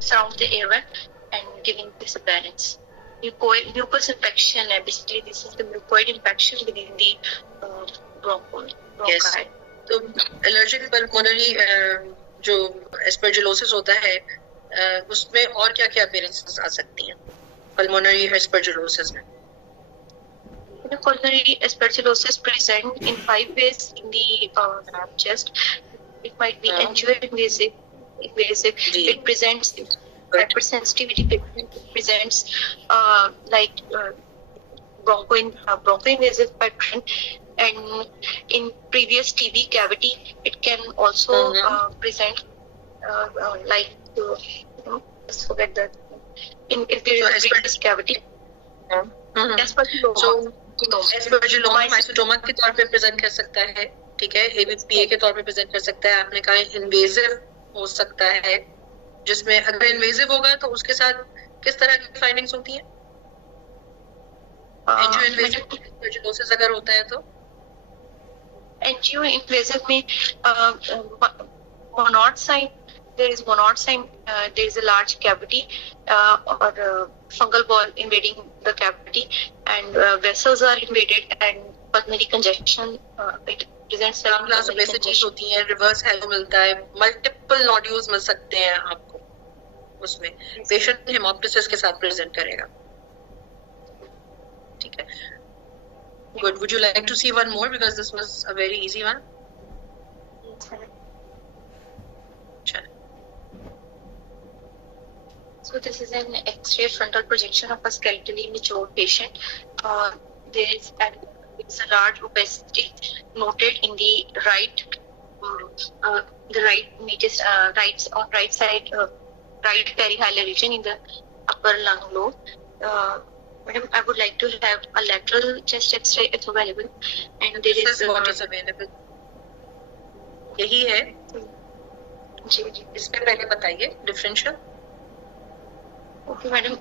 surround the airway and giving this appearance. Mucous infection, basically this is the mucoid infection within the bronchi. Yes. तो allergic pulmonary जो aspergillosis होता है उसमें और क्या-क्या appearances आ सकती हैं pulmonary aspergillosis में? Pulmonary aspergillosis present in 5 ways in the chest. It might be angioinvasive. It presents hypersensitivity. It presents like bronchoinvasive pattern, and in previous TB cavity, it can also present like let's forget that. If there is a previous cavity. So एस्पर्जिलोमा माइसोटोमा के तौर पे present कर सकता है, ठीक है, एबीपीए के तौर पे प्रेजेंट कर सकता है. आपने कहा इन्वेजिव हो सकता है, जिसमें अगर इन्वेजिव होगा तो उसके साथ किस तरह की फाइंडिंग्स होती हैं? एंजियो इन्वेजिव एस्पर्जिलोसिस अगर होता है तो एंजियो इन्वेजिव में monod sign, there is monod sign, there is a large cavity or fungal ball invading the cavity, and vessels are invaded and pulmonary congestion. It presents obesities होती हैं, reverse halo मिलता है, multiple nodules मिल सकते हैं आपको उसमें. Patient hemoptysis के साथ present करेगा. ठीक है. Good. Would you like to see one more because this was a very easy one? So this is an X-ray frontal projection of a skeletally mature patient. There is a large opacity noted in the right side, right perihilar region in the upper lung lobe. Madam, I would like to have a lateral chest X-ray if available. And there is what is available. यही है. जी. इसमें पहले बताइए differential. Okay, madam.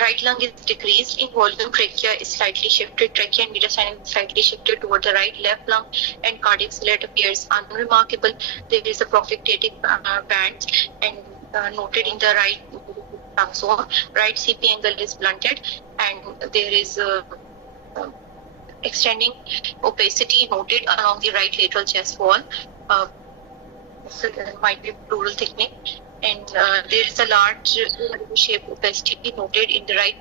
Right lung is decreased in volume. Trachea is slightly shifted. Trachea and mediastinum is slightly shifted toward the right. Left lung and cardiac slit appears unremarkable. There is a proflictative band and noted in the right lung zone. Right CP angle is blunted, and there is extending opacity noted along the right lateral chest wall. So there might be pleural thickening. And there is a large shaped opacity noted in the right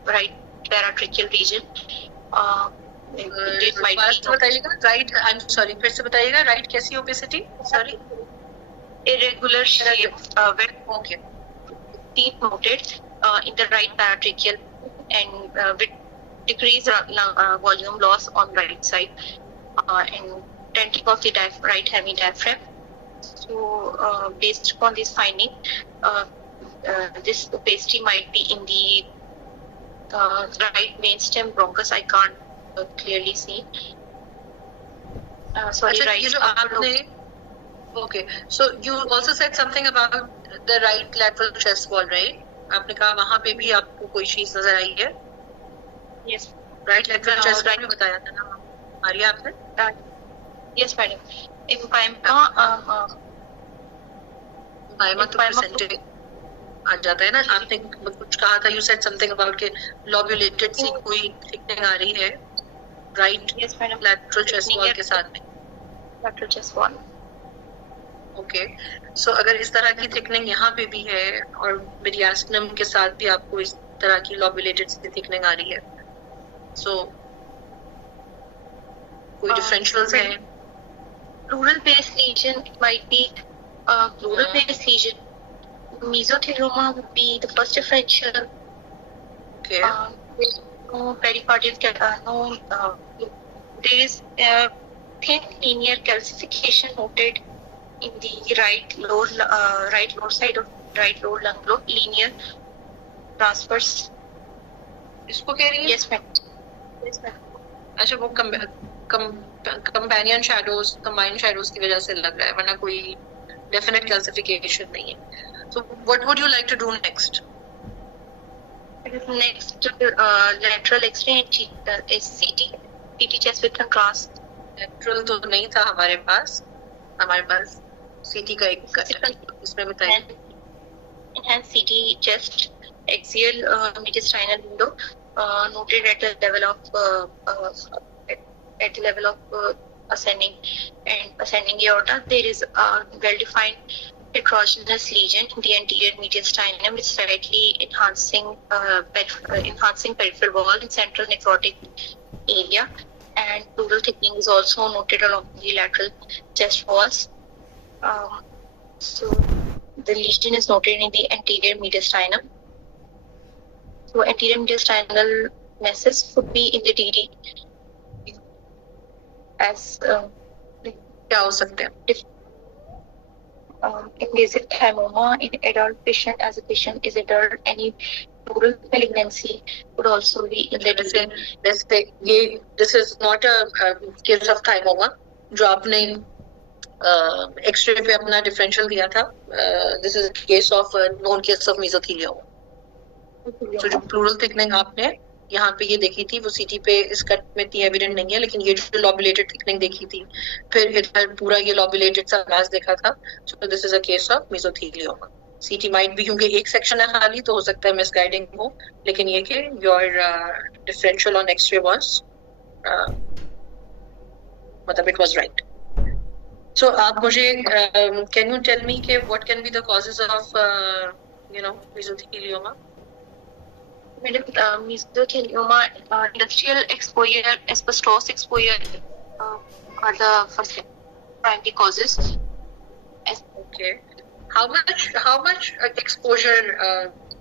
paratracheal region. Right, I'm sorry, फिर से बताइएगा, right कैसी opacity? Sorry. Irregular shape, okay. Noted in the right paratracheal and with decreased volume loss on right side and tenting of the right hemi diaphragm. So, based upon this finding, this opacity might be in the right mainstem bronchus. I can't clearly see. Sorry, right. Okay, so you also said something about the right lateral chest wall, right? आपने कहा वहाँ पे भी आपको कोई चीज नजर आई है? Yes. Right lateral chest wall में बताया था ना, मारिया आपने? Yes, madam. तो percentage आ जाता है ना. आपने कुछ कहा था, you said something about के lobulated सी कोई thickening आ रही है right lateral chest wall के साथ में. Lateral chest wall. Okay, so अगर इस तरह की thickening यहाँ पे भी है और mediastinum के साथ भी आपको इस तरह की lobulated सी thickening आ रही है, so कोई differentials हैं? Pleural based lesion, it might be pleural based lesion. Mesothelioma would be the first differential. Okay. No pericardial, there is a thin linear calcification noted in the right lower side of right lower lung lobe, linear transverse. इसको कह रही है? Yes, ma'am. Yes, ma'am. अच्छा, वो companion shadows, combined shadows की वजह से लग रहा है, वरना कोई definite calcification नहीं है. So what would you like to do next? Next, lateral X-ray and CT chest with contrast. Lateral तो नहीं था हमारे पास CT का एक इसमें बताइए. CT chest, axial mediastinal window noted at the level of ascending aorta. There is a well-defined heterogeneous lesion in the anterior mediastinum with slightly enhancing peripheral wall in central nephrotic area, and pleural thickening is also noted along the lateral chest walls. So the lesion is noted in the anterior mediastinum. So anterior mediastinal masses could be in the DD as क्या हो सकते हैं? Invasive thymoma in adult patient. As a patient is adult, any pleural malignancy could also be in the DD. This is not a case of thymoma जो आपने x ray पे अपना differential दिया था. This is a case of known case of mesothelioma. So जो pleural thickening आपने यहाँ पे ये देखी थी वो सीटी पे इस कट में इतनी एविडेंट नहीं है, लेकिन ये जो लॉबुलेटेड थिकनिंग देखी थी, फिर इधर पूरा ये लॉबुलेटेड सा मास देखा था. So this is a case of mesothelioma. CT might भी, क्योंकि एक सेक्शन है खाली तो हो सकता है मिसगाइडिंग हो, लेकिन ये कि your differential on X-ray was मतलब इट वाज राइट. सो आप मुझे कैन यू टेल मी के what can be the causes of mesothelioma? Mesothelioma, industrial exposure, asbestos exposure are the first primary causes. Okay. How much exposure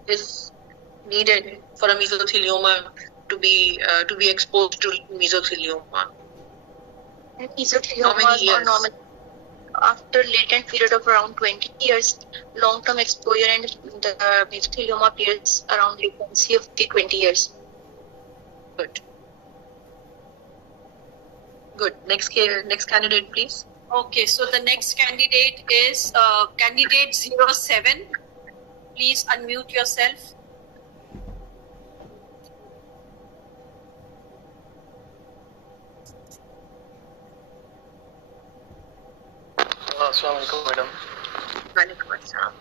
is needed for a mesothelioma to be exposed to mesothelioma? Mesotheliomas are normal after latent period of around 20 years. Long-term exposure and the mesothelioma appears around latency of the 20 years. Good. Next candidate, please. Okay, so the next candidate is candidate 07. Please unmute yourself. Assalamu alaikum, madam. Walaikum assalam.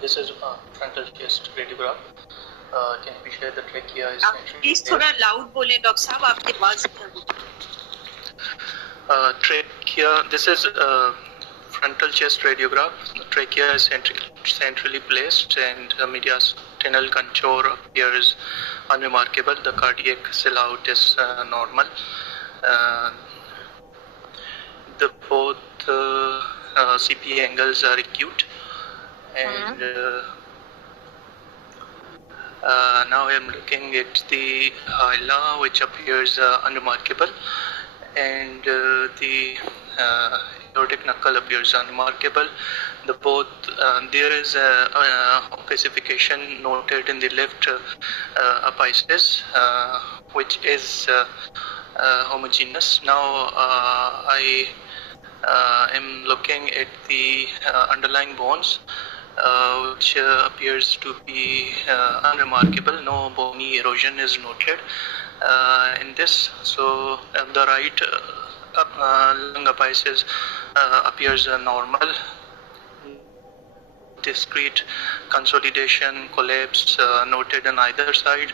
This is frontal chest radiograph. Can we share the trachea is Please थोड़ा loud बोलें doctor साहब, आपकी आवाज trachea. This is frontal chest radiograph. Trachea is centrally placed and the mediastinal contour appears unremarkable. The cardiac sellout is normal. The both CP angles are acute, and now I am looking at the hila, which appears unremarkable, and the aortic knuckle appears unremarkable. There is a opacification noted in the left apices, which is homogeneous. Now I am looking at the underlying bones, which appears to be unremarkable. No bony erosion is noted in this. So the right lung apices appears normal. Discrete consolidation, collapse noted on either side.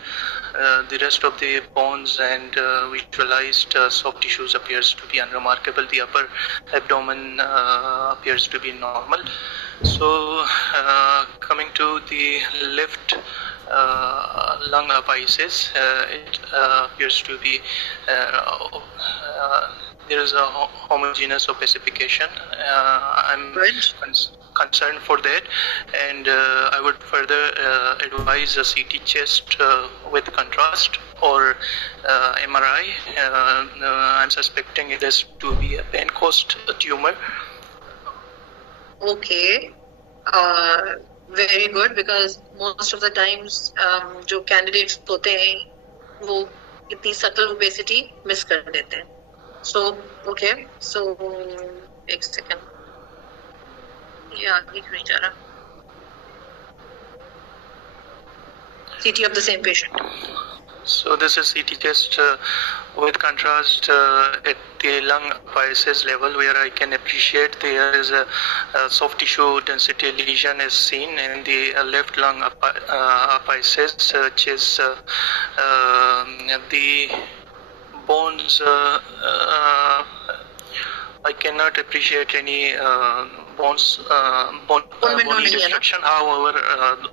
The rest of the bones and visualized soft tissues appears to be unremarkable. The upper abdomen appears to be normal. So coming to the left lung apices, it appears to be there is a homogeneous opacification. I'm concerned for that, and I would further advise a CT chest with contrast or MRI. I'm suspecting this to be a Pancoast tumor. Okay, very good, because most of the times जो candidates होते हैं वो इतनी subtle obesity miss कर देते हैं. So okay, so एक second. Yeah, नहीं जा रहा. CT of the same patient. So this is CT chest with contrast at the lung apices level, where I can appreciate there is a soft tissue density lesion is seen in the left lung apices, which is the bones. I cannot appreciate any bony destruction. However,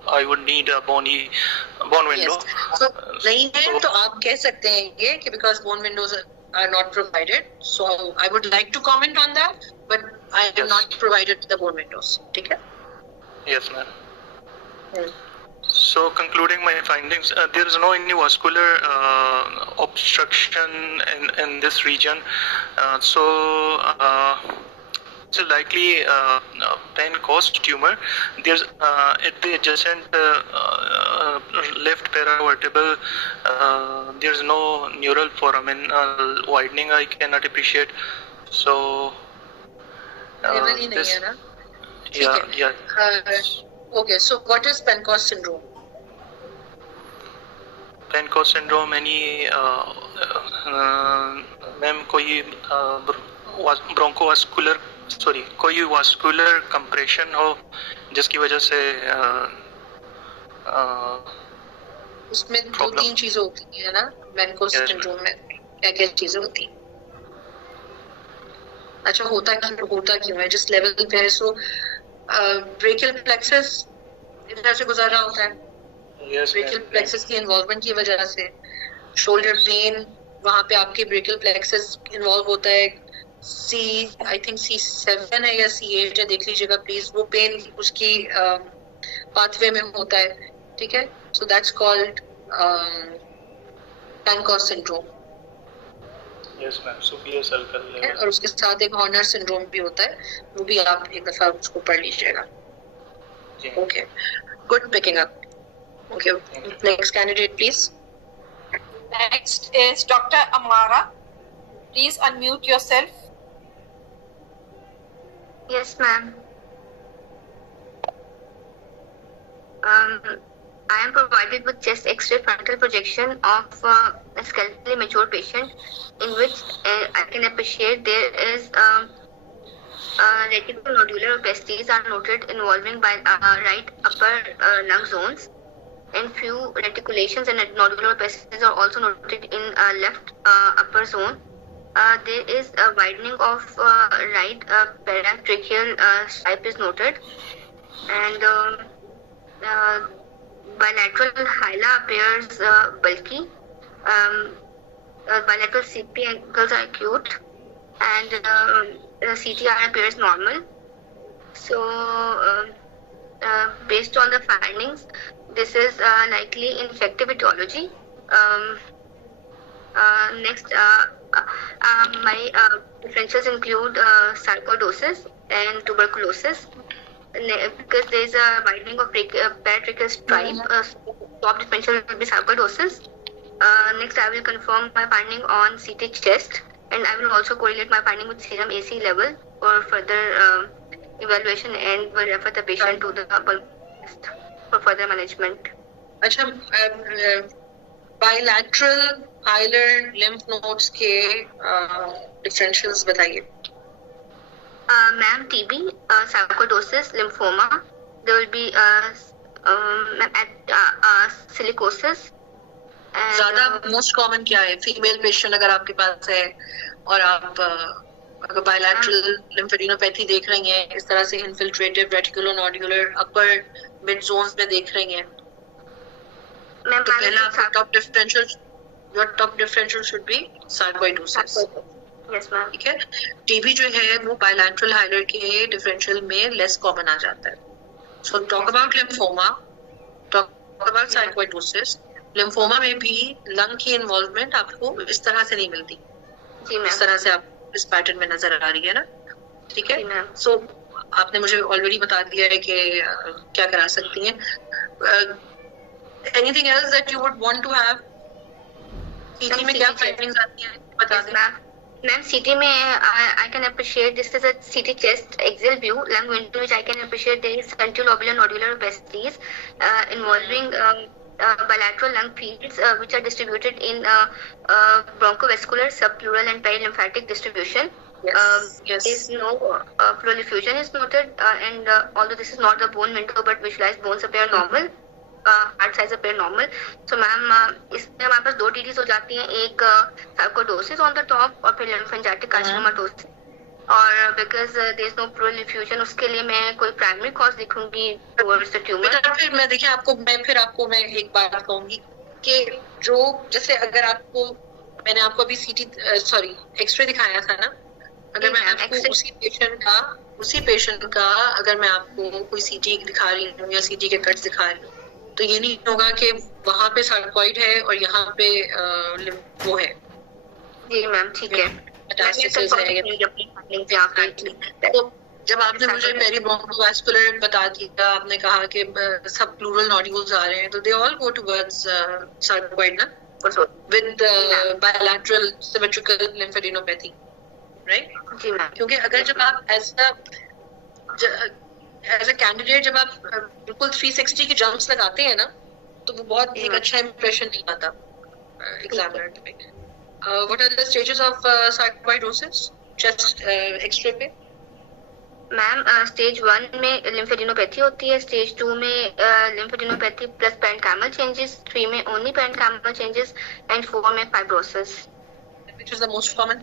I would need a bone window. Yes. So नहीं है तो आप कह सकते हैं ये कि because bone windows are not provided. So I would like to comment on that, but I am Yes. not provided the bone windows. ठीक है? Yes, ma'am. So concluding my findings, there is no any vascular obstruction in this region. It's a likely pain-caused tumor. There's at the adjacent left paravertebral, there's no neural foramen widening. I cannot appreciate. So Level ही नहीं this, है ना? yeah. Okay, so what is Pancoast syndrome? Pancoast syndrome any ma'am कोई ब्रोंकोवास्कुलर कोई vascular compression हो जिसकी वजह से उसमें दो Problem. तीन चीजें होती है ना Pancoast Yes, syndrome में क्या क्या चीजें होती हैं? अच्छा होता क्यों है जिस लेवल पे है सो ब्रेकियल प्लेक्सस इधर से गुजर रहा होता है yes, ब्रेकियल प्लेक्सस की इन्वॉल्वमेंट की वजह से शोल्डर पेन वहां पे आपके ब्रेकियल प्लेक्सस इन्वॉल्व होता है आई थिंक C7 है या C8 है देख लीजिएगा प्लीज वो पेन उसकी पाथवे में होता है ठीक है so that's called Pancoast syndrome yes ma'am superior cervical है level और उसके साथ एक हॉर्नर सिंड्रोम भी होता है वो भी आप एक दफा उसको पढ़ लीजिएगा जी okay good picking up okay next candidate please Next is Dr. Amara. Please unmute yourself. Yes, ma'am. I am provided with chest X-ray frontal projection of a skeletally mature patient, in which I can appreciate there is reticulonodular opacity are noted involving by right upper lung zones, and few reticulations and nodular opacities are also noted in left upper zone. There is a widening of right paratracheal stripe is noted, and bilateral hyla appears bulky. Bilateral CP angles are acute, and CTR appears normal. So, based on the findings, this is likely infective etiology. Next, my differentials include sarcoidosis and tuberculosis. Because there is a widening of paratracheal stripe, top differential will be sarcoidosis. Next, I will confirm my finding on CT chest, and I will also correlate my finding with serum AC level for further evaluation, and will refer the patient to the bulk for further management. अच्छा bilateral hilar lymph nodes के differentials बताइए Ma'am, TB, sarcoidosis, lymphoma. There will be silicosis. ज्यादा most common क्या है female patient अगर आपके पास है और आप अगर बायलैटरल लिम्फेडिनोपैथी देख रही हैं इस तरह से इन्फिल्ट्रेटिव रेटिकुलोनोडुलर अपर मिड जोन्स में देख रही हैं Ma'am, तो पहला आपका top differential should be sarcoidosis yes, ma'am. ठीक है टीबी जो है वो बायलैटरल हाइलर के डिफरेंशियल में लेस कॉमन आ जाता है so talk about lymphoma talk about sarcoidosis lymphoma में भी लंग की इन्वॉल्वमेंट आपको इस तरह से नहीं मिलती जी मैम. इस तरह से आप इस पैटर्न में नजर आ रही है ना ठीक जी है मैम. सो आपने मुझे ऑलरेडी बता दिया है कि क्या करा सकती हैं anything else that you would want to have CT में क्या फाइंडिंग्स आती हैं बता Yes, दें ma'am. Ma'am, CT में I can appreciate this is a CT chest axial view, lung window, which I can appreciate there is central lobular nodular opacities involving bilateral lung fields which are distributed in bronchovascular, subpleural and perilymphatic distribution. Yes. There is no pleural effusion is noted, and although this is not the bone window, but visualized bones appear normal, heart size appear normal. So ma'am इसमें हमारे पास 2 DDs हो जाती हैं, एक sarcoidosis on the top और फिर lymphangitic carcinomatosis. और because there is no pleural effusion, उसके लिए मैं कोई प्राइमरी कॉज लिखूंगी टुवर्ड्स द ट्यूमर. बेटा फिर मैं देखिए आपको मैं एक बात कहूंगी कि जो जैसे अगर आपको मैंने आपको अभी एक्सरे दिखाया था ना, अगर मैं आपको उसी पेशेंट का अगर मैं आपको कोई सीटी दिखा रही हूँ या सीटी के कट्स दिखा रही हूँ, तो ये नहीं होगा कि वहाँ पे सार्कोइड है और यहाँ पे वो है. जी मैम ठीक है. तो जब आपने मुझे पेरीब्रोंकोवास्कुलर बता दिया, आपने कहा कि सब प्लूरल नोड्यूल्स आ रहे हैं, तो they all go towards sarcoid ना, with bilateral symmetrical lymphadenopathy, right? जी मैम. क्योंकि अगर जब आप एज अ कैंडिडेट जब आप बिल्कुल 360 की जंप्स लगाते हैं ना, तो वो बहुत एक अच्छा इंप्रेशन नहीं आता एग्जामिनर पे. What are the stages of sarcoidosis chest x-ray पे? मैम स्टेज 1 में लिम्फेडेनोपैथी होती है, स्टेज 2 में लिम्फेडेनोपैथी प्लस पेरेन्काइमल चेंजेस, 3 में ओनली पेरेन्काइमल चेंजेस एंड 4 में fibrosis. Which is the most common?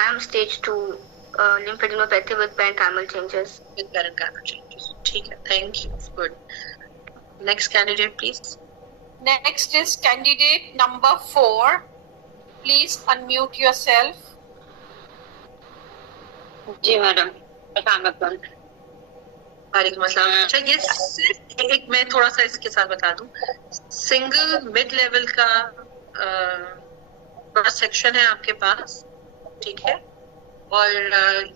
Ma'am stage 2 lymphadenopathy with parenchymal changes. With parenchymal changes. ठीक है, thank you. Good. Next candidate, please. Next is candidate number 4. Please unmute yourself. जी madam. वालेकुम अस्सलाम. अच्छा ये सिर्फ एक मैं थोड़ा सा इसके साथ बता दूं, सिंगल मिड लेवल का बड़ा सेक्शन है आपके पास, ठीक है? और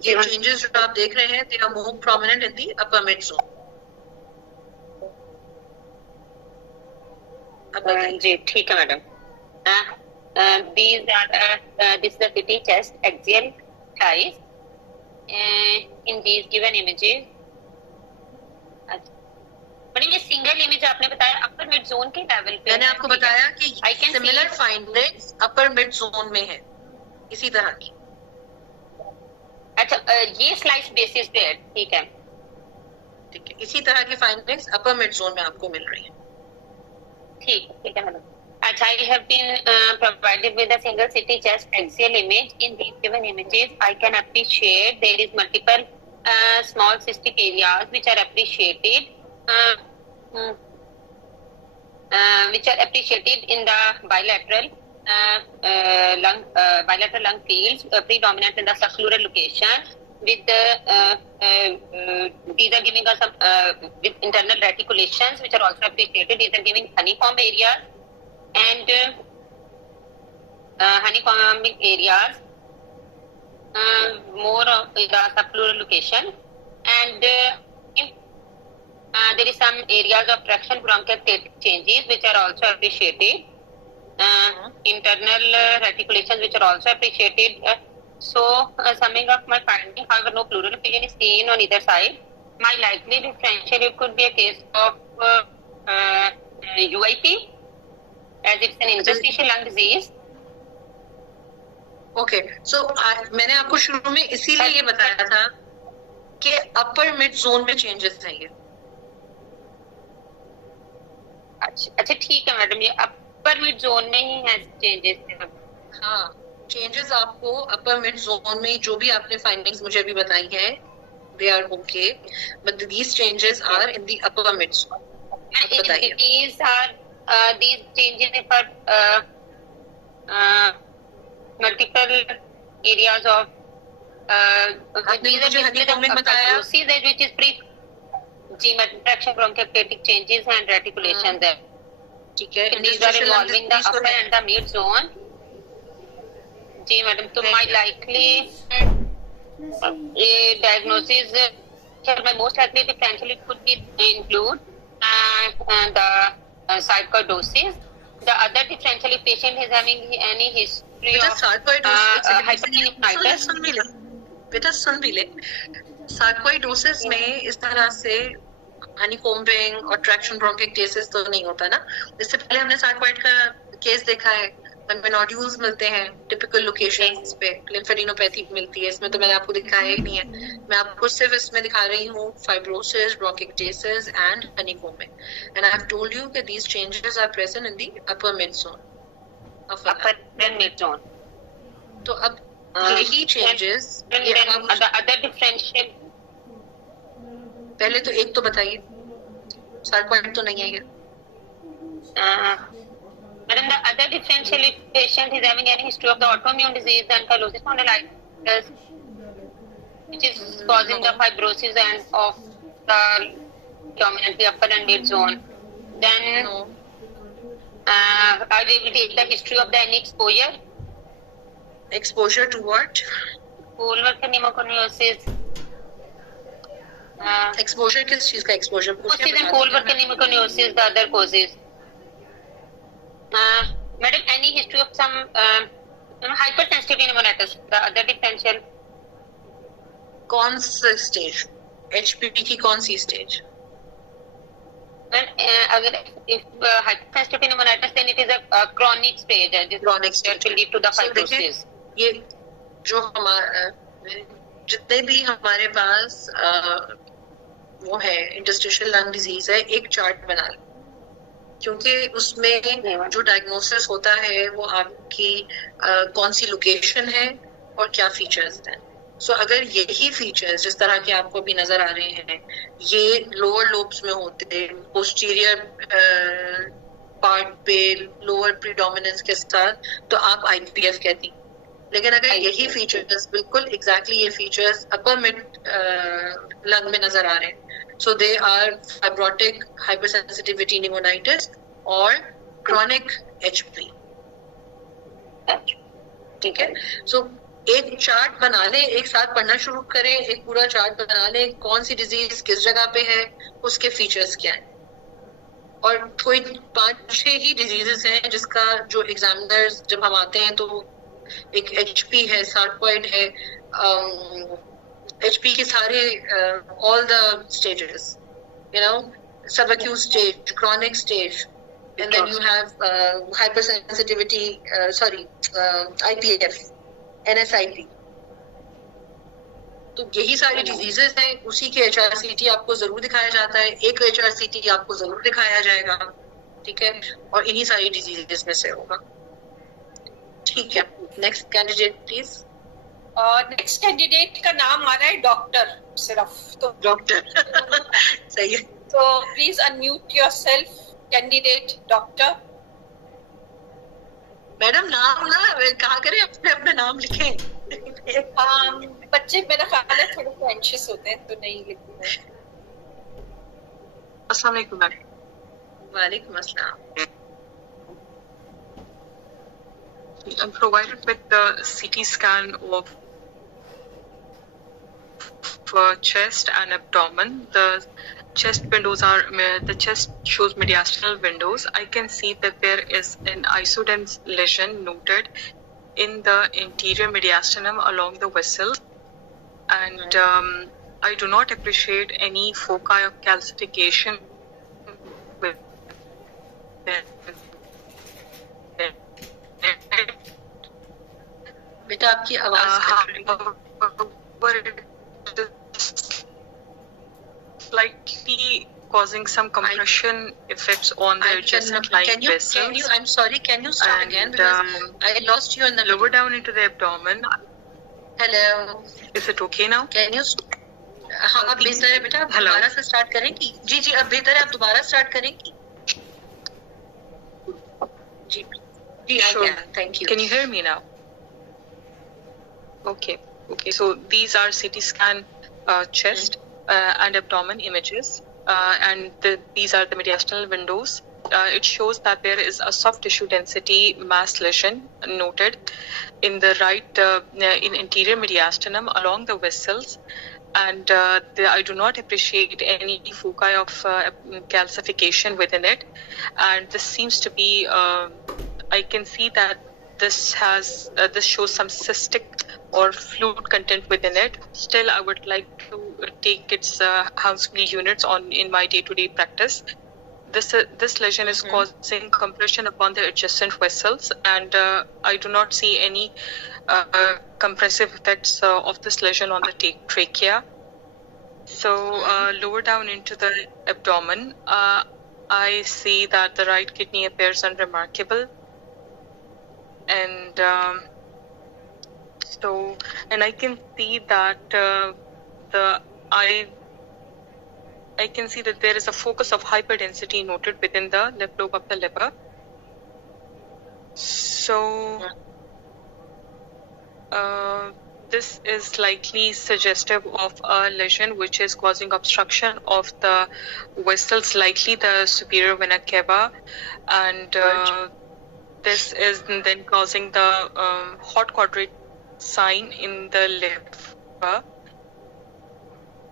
ये चेंजेस जो आप देख रहे हैं, they are more prominent in the upper mid zone. जी ठीक है madam. These are this is the city chest axial thighs in these given images. मैंने ये सिंगल इमेज आपने बताया अपर मिड जोन के लेवल पे. मैंने आपको बताया कि सिमिलर फाइंडिंग्स अपर मिड जोन में है, इसी तरह की. अच्छा ये स्लाइस बेसिस पे है, ठीक है. ठीक है, इसी तरह की फाइंडिंग्स अपर मिड जोन में आपको मिल रही है. ठीक है मैडम. अच्छा, I have been provided with a single city chest axial image. In these given images, I can appreciate there is multiple small cystic areas which are appreciated in the bilateral lung fields, predominant in the subpleural location. With these are giving us some with internal reticulations which are also appreciated. These are giving honeycomb areas and honeycombing areas more in the subpleural location, and there is some areas of traction bronchial changes which are also appreciated. Internal reticulations which are also appreciated. Summing up my finding, however, no pleural effusion is seen on either side. My likely differential, it could be a case of UIP, as it's an interstitial lung disease. Okay, so मैंने आपको शुरू में इसीलिए ये बताया था कि अपर mid zone में चेंजेस हैं ये. अच्छा ठीक है मैडम, ये अपर मिड जोन में ही है चेंजेस. हाँ, चेंजेस आपको अपर मिड जोन में जो भी आपने फाइंडिंग्स मुझे अभी बताई हैं, they are okay, but these changes are in the upper mid zone. These changes are multiple areas of these are honeycombing बताया, which is traction bronchial changes and reticulation there. ठीक है, these are involving the upper and the mid zone. जी madam, तो my likely diagnosis, my most likely differential it could be include the sarcoidosis. The other differential, if patient is having any history of hyperkinetic. बेटा सुन भी ले, sarcoidosis में इस तरह से honeycombing और ट्रैक्शन ब्रोंकाइटिस तो नहीं होता ना। इससे पहले हमने सार्कॉइड का केस देखा है, हमें नोड्यूल्स मिलते हैं टिपिकल लोकेशंस पे, लिम्फेडिनोपैथी मिलती है। इसमें तो मैंने आपको दिखाया ही नहीं है, मैं आपको सिर्फ इसमें दिखा रही हूँ fibrosis, bronchitis and honeycombing, and I have told you कि these changes are present in the upper mid zone of the upper and mid zone. तो अब यही चेंजेस other differential, पहले तो एक तो बताइए, सार्कॉइड तो नहीं है ये। Madam, the other differential if patient is having any history of the autoimmune disease and callosis spondylitis, which is causing the fibrosis and of the dominantly upper and mid zone, then are they will take the history of the any exposure? Exposure to what? Bulbar pneumoconiosis. Exposure किस चीज का exposure? Which is bulbar pneumoconiosis, the other causes. Madam, any history of some hypersensitivity pneumonitis, the other differential? कौन सा stage? HPV की कौन सी stage? Well, अगर if hypersensitivity pneumonitis, then it is a chronic stage. Chronic stage will lead to the fibrosis. ये जो हमारा जितने भी हमारे पास वो है इंटरस्टिशियल लंग डिजीज है, एक चार्ट बना लें, क्योंकि उसमें जो डायग्नोसिस होता है वो आपकी कौन सी लोकेशन है और क्या फीचर्स हैं। सो अगर यही फीचर्स जिस तरह के आपको अभी नजर आ रहे हैं ये लोअर लोब्स में होते हैं, पोस्टीरियर पार्ट पे लोअर प्रीडोमिनेंस के साथ, तो आप IPF कहती। लेकिन अगर यही फीचर्स बिल्कुल एग्जैक्टली ये फीचर्स अपर मिड लंग में नजर आ रहे हैं, so they are fibrotic hypersensitivity pneumonitis और chronic HPV, ठीक है। so एक चार्ट बना ले, एक साथ पढ़ना शुरू करें, एक पूरा चार्ट बना ले, कौन सी डिजीज किस जगह पे है, उसके फीचर्स क्या हैं, और कोई 5-6 ही डिजीजेस हैं जिसका जो एग्जामिनर्स जब हम आते हैं तो एक HP है, सार्कॉइड है, HP के सारे all the stages, you know, subacute stage, chronic stage, and then you have hypersensitivity, IPF, NSIP. तो यही सारी डिजीजेस हैं, उसी के HRCT आपको जरूर दिखाया जाता है, एक HRCT आपको जरूर दिखाया जाएगा, ठीक है, और इन्हीं सारी डिजीजेस में से होगा। ठीक है, next candidate please. Next candidate का नाम आ रहा है डॉक्टर सिर्फ, तो डॉक्टर सही है। तो please unmute yourself, candidate doctor. Madam नाम ना कहा करें, अपने अपने नाम लिखें। बच्चे मेरा ख्याल है थोड़े से एंशियस होते हैं तो नहीं लिखते हैं। अस्सलाम वालेकुम मैम। वालेकुम अस्सलाम। I'm provided with the CT scan of chest and abdomen. The chest windows are, the chest shows mediastinal windows. I can see that there is an isodense lesion noted in the interior mediastinum along the vessel, and I do not appreciate any foci of calcification बेटा आपकी आवाज slightly causing some compression effects on the adjacent lying vessels. I'm sorry, can you start again because I lost you in the lower down into the abdomen. Hello, is it okay now? Can you हाँ अब बेहतर है बेटा, आप दोबारा से start करेंगी? जी जी अब बेहतर है, आप दोबारा स्टार्ट करेंगी? जी जी Sure. Thank you. Can you hear me now? Okay. So these are CT scan chest and abdomen images, and these are the mediastinal windows. It shows that there is a soft tissue density mass lesion noted in the right in interior mediastinum along the vessels, and I do not appreciate any foci of calcification within it, and this seems to be I can see that this shows some cystic or fluid content within it. Still, I would like to take its Hounsfield units on in my day-to-day practice. This lesion is causing compression upon the adjacent vessels, and I do not see any compressive effects of this lesion on the trachea. So lower down into the abdomen, I see that the right kidney appears unremarkable, and I can see that I can see that there is a focus of hyperdensity noted within the left lobe of the liver. So this is likely suggestive of a lesion which is causing obstruction of the vessels, likely the superior vena cava, and this is then causing the hot quadrate sign in the liver.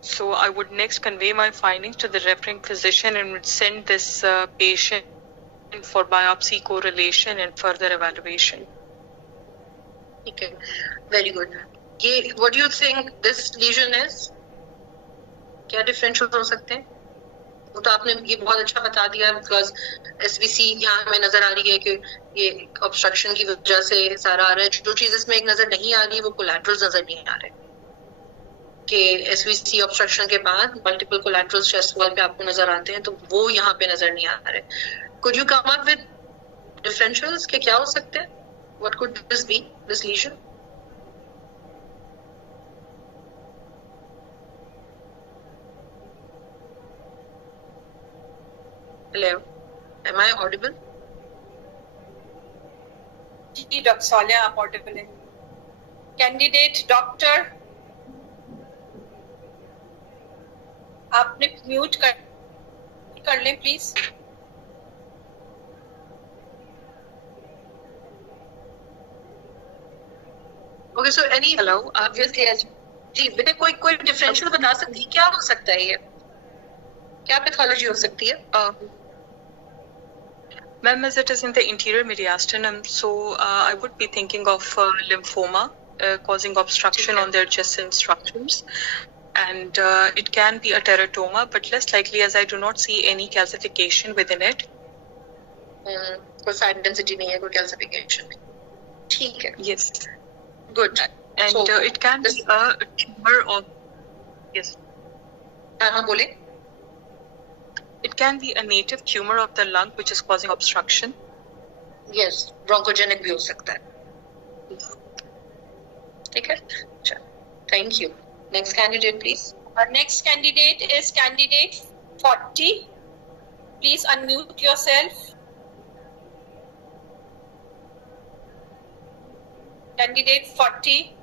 So I would next convey my findings to the referring physician and would send this patient for biopsy correlation and further evaluation. Okay, very good. What do you think this lesion is? क्या differential हो सकते हैं? वो तो आपने ये बहुत अच्छा बता दिया, because SVC यहाँ हमें नजर आ रही है कि ये obstruction की वजह से सारा आ रहा है. जो चीज इसमें एक नजर नहीं आ रही वो collaterals नजर नहीं आ रहे. कि SVC obstruction के बाद multiple collaterals chest wall पे आपको नजर आते हैं, तो वो यहाँ पे नजर नहीं आ रहे. Could you come up with differentials के क्या हो सकते हैं? What could this be, this lesion? Hello, am I audible? जी डॉक्टर सालिया, आप ऑडिबल हैं. कैंडिडेट डॉक्टर, आपने म्यूट कर लें प्लीज. Okay, so any जी बेटे कोई differential बता सकती है? क्या हो सकता है ये? क्या पैथोलॉजी हो सकती है? Ma'am, as it is in the interior mediastinum, so I would be thinking of lymphoma causing obstruction on the adjacent structures, and it can be a teratoma, but less likely as I do not see any calcification within it. कोई fine density नहीं है, कोई calcification नहीं. ठीक है. Yes. Good. And So, it can be a tumor of, yes. हाँ बोले. It can be a native tumor of the lung which is causing obstruction. Yes, bronchogenic भी हो सकता है. ठीक है. Thank you. Next candidate, please. Our next candidate is candidate 40. Please unmute yourself. Candidate 40.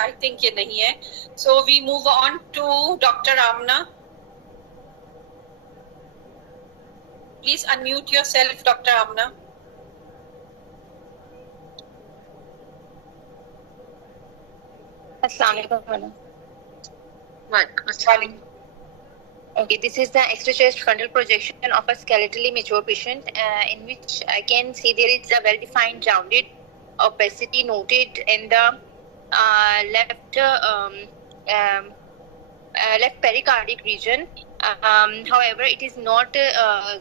I think ये नहीं है. So we move on to Dr. Amna. Please unmute yourself, Dr. Amna. Assalamualaikum, madam. Right. Okay, this is the extra chest frontal projection of a skeletally mature patient, in which I can see there is a well-defined rounded opacity noted in the left pericardic region. However, it is not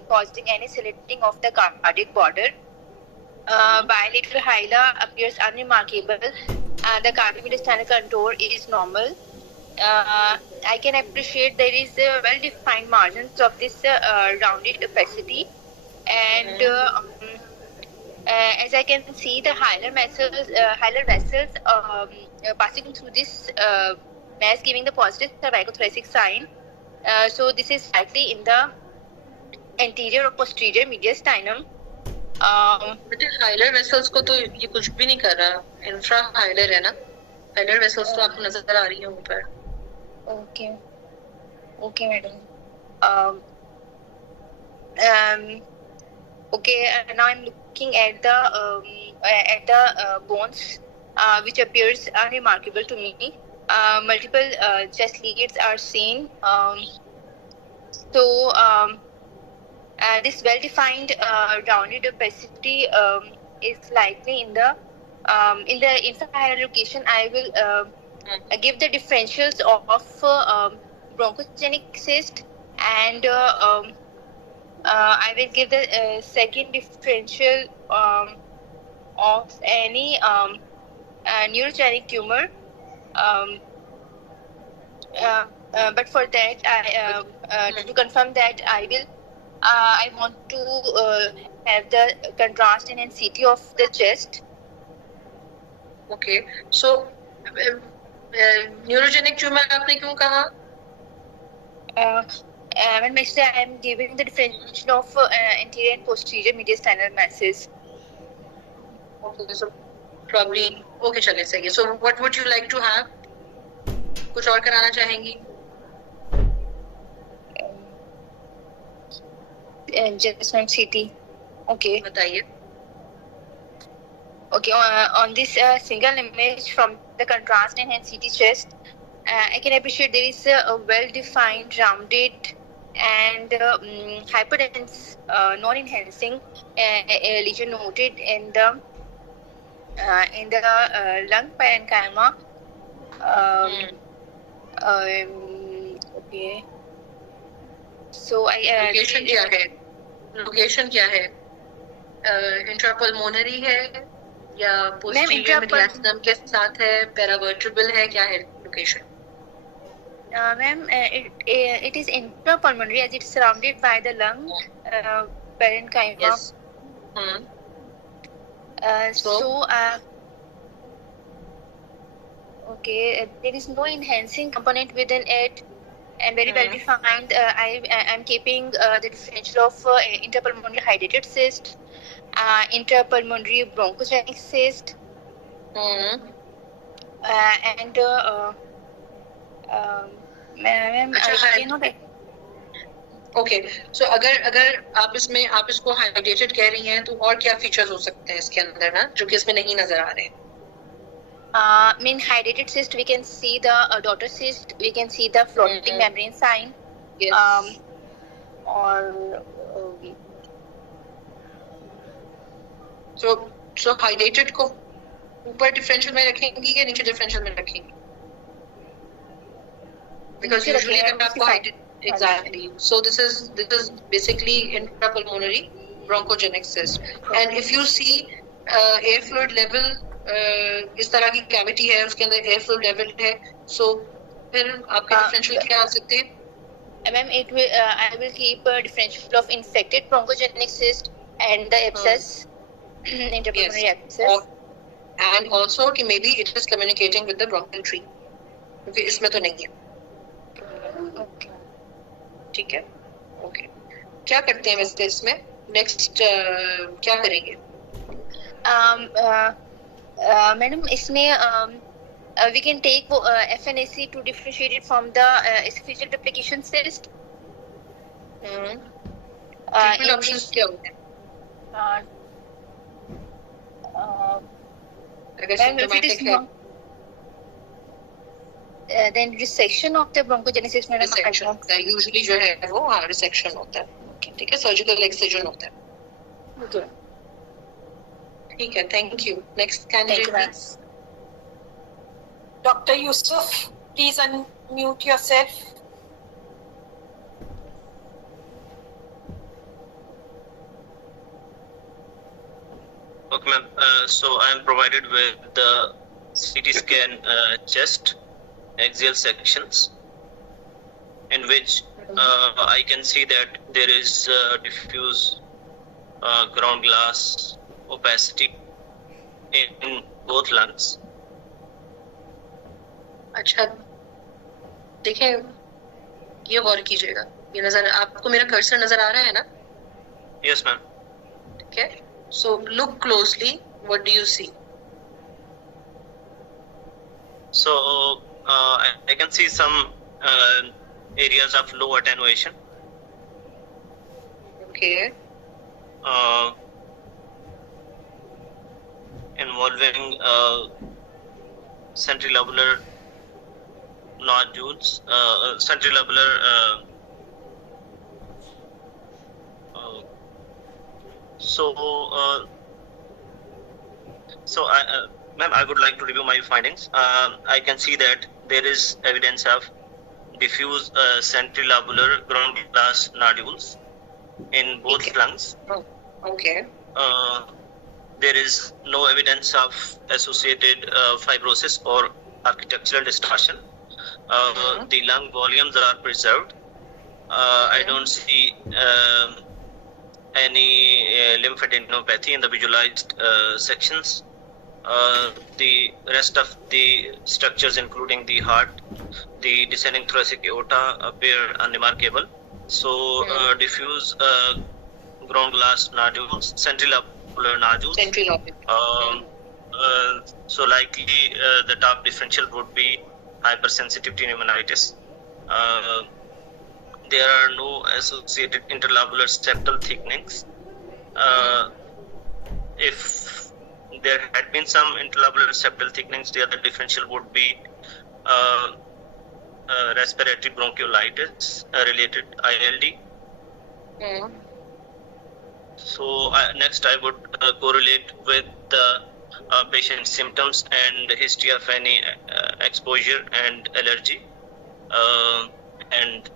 causing any slitting of the cardiac border. Bilateral hyla appears unremarkable. The cardiomediastinal contour is normal. I can appreciate there is well-defined margins of this rounded opacity, and as I can see the hilar vessels passing through this mass, giving the positive cervicothoracic sign. So this is likely in the anterior or posterior mediastinum. बेटे hilar vessels को तो ये कुछ भी नहीं कर रहा. Infra hilar है ना. हाइलर वेसल्स तो आपको नजर आ रही है ऊपर. Okay, madam. Okay, now I'm looking at the bones, which appears unremarkable to me. Multiple chest leads are seen. So This well-defined rounded opacity is likely in the infrahilar location. I will give the differentials of bronchogenic cyst, and I will give the second differential of any neurogenic tumor. But for that, to confirm that, I want to have the contrast in CT of the chest. Okay, so neurogenic tumor आपने क्यों कहा? When I am giving the differential of anterior and posterior mediastinal masses. Okay, so probably okay चले सही. So what would you like to have? कुछ और कराना चाहेंगी? Just one CT. Okay. बताइए. Okay, on this single image from the contrast enhanced CT chest, I can appreciate there is a well-defined, rounded, and hyperdense, non-enhancing lesion noted in the lung parenchyma. Okay. So location क्या है? Location क्या है? Intrapulmonary है या posterior mediastinum के साथ है? पैरावर्टेब्रल है? क्या है location? Ma'am, it is intrapulmonary as it's surrounded by the lung parenchyma. Yes. Okay, there is no enhancing component within it, and very well defined. I'm keeping the differential of intrapulmonary hydrated cyst, intrapulmonary bronchogenic cyst, and ma'am, I cannot. ओके, so अगर आप इसको hydrated कह रही हैं तो और क्या फीचर्स हो सकते हैं इसके अंदर ना जो कि इसमें नहीं नजर आ रहे हैं? In hydrated cyst, we can see the daughter cyst, we can see the floating membrane sign. Yes. So hydrated को ऊपर डिफरेंशियल में रखेंगी या नीचे डिफरेंशियल में रखेंगी? Because usually when आपको hydrated, exactly. So this is basically intrapulmonary bronchogenic cyst, and if you see air fluid level इस तरह की कैविटी है उसके अंदर एयर फ्लो लेवल है, सो फिर आपके डिफरेंशियल क्या आ सकते हैं? Ma'am, I will keep a differential of infected bronchogenic cyst and the abscess, intrapulmonary abscess, and also कि maybe it is communicating with the bronchial tree, क्योंकि इसमें तो नहीं है. Okay. ठीक है. Okay. क्या करते हैं वैसे इसमें? Next क्या करेंगे? Madam, इसमें we can take FNAC to differentiate it from the esophageal duplication cyst. Treatment options क्या होते हैं? अगर symptomatic है, then resection of the bronchogenesis. resection usually जो है वो resection होता है. ठीक है, surgical excision होता है. Okay. ठीक है, thank you. Next candidate, please. Dr. Yusuf, please unmute yourself. Okay, ma'am. So I am provided with the CT scan chest axial sections, in which I can see that there is diffuse ground glass opacity in both lungs. अच्छा, देखें, ये गौर कीजिएगा. ये नजर आपको मेरा cursor नजर आ रहा है ना? Yes, ma'am. ठीक है. So look closely. What do you see? So I can see some areas of low attenuation. Okay. Involving centrilobular nodules, centrilobular Ma'am, I would like to review my findings. I can see that there is evidence of diffuse centrilobular ground glass nodules in both lungs. Oh, okay. There is no evidence of associated fibrosis or architectural distortion. The lung volumes are preserved. I don't see any lymphadenopathy in the visualized sections. The rest of the structures, including the heart, the descending thoracic aorta, appear unremarkable. So, diffuse ground glass nodules, centrilobular nodules. So likely the top differential would be hypersensitivity pneumonitis. There are no associated interlobular septal thickenings. If there had been some interlobular septal thickenings, the other differential would be respiratory bronchiolitis related ILD. So next I would correlate with the patient's symptoms and history of any exposure and allergy. And